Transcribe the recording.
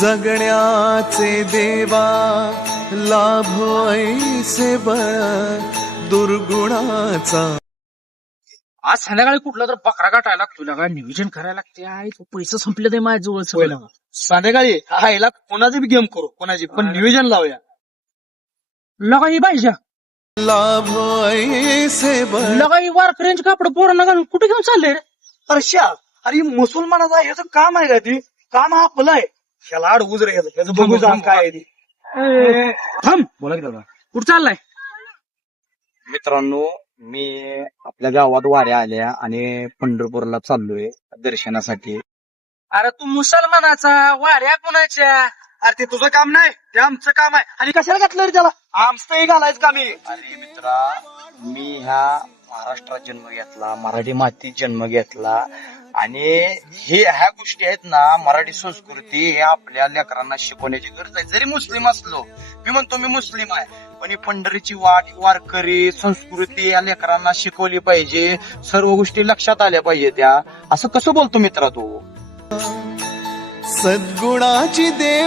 जगण्याचे देवा लाभो ऐसे बळ दुर्गुणाचा. आज संध्याकाळी कुठला तर बकरा गाठायला लागतो लगा, नियोजन करायला लागते. आहे तो पैसे संपले ते माझ्या जवळ सगळं. संध्याकाळी हा याला कोणाची बी गेम करू, कोणाची पण नियोजन लावूया. लगा ही पाहिजे लाभो ऐसे बळ. लगा ही वारकऱ्यांची कापड पोरांना घालून कुठे घेऊन चालले रे? अरे मुसलमानाचा ह्याचं काम आहे का ती? काम हा आपलं आहे. ह्याला अडवूच रे, ह्याचं बघू जा काय आहे ती. थांब, बोला की दादा. कुठं चाललाय? मित्रांनो, मी आपल्या गावात वाऱ्या आल्या आणि पंढरपूरला चाललोय दर्शनासाठी. अरे तू मुसलमानाचा, वाऱ्या कोणाच्या? अरे ते तुझं काम नाही, ते आमचं काम आहे. आणि कशाला घातलं रे त्याला? आमचं घालायचं काम आहे. अरे मित्रा, मी ह्या महाराष्ट्रात जन्म घेतला, मराठी मातीत जन्म घेतला आणि ह्या गोष्टी आहेत ना, मराठी संस्कृती हे आपल्या लेकरांना शिकवण्याची गरज आहे. जरी मुस्लिम असलो, मी म्हणतो मी मुस्लिम आहे, पण ही पंढरीची वाट, वारकरी संस्कृती या लेकरांना शिकवली पाहिजे. सर्व गोष्टी लक्षात आल्या पाहिजे त्या. असं कसं बोलतो मित्रा तू? सद्गुणाची देव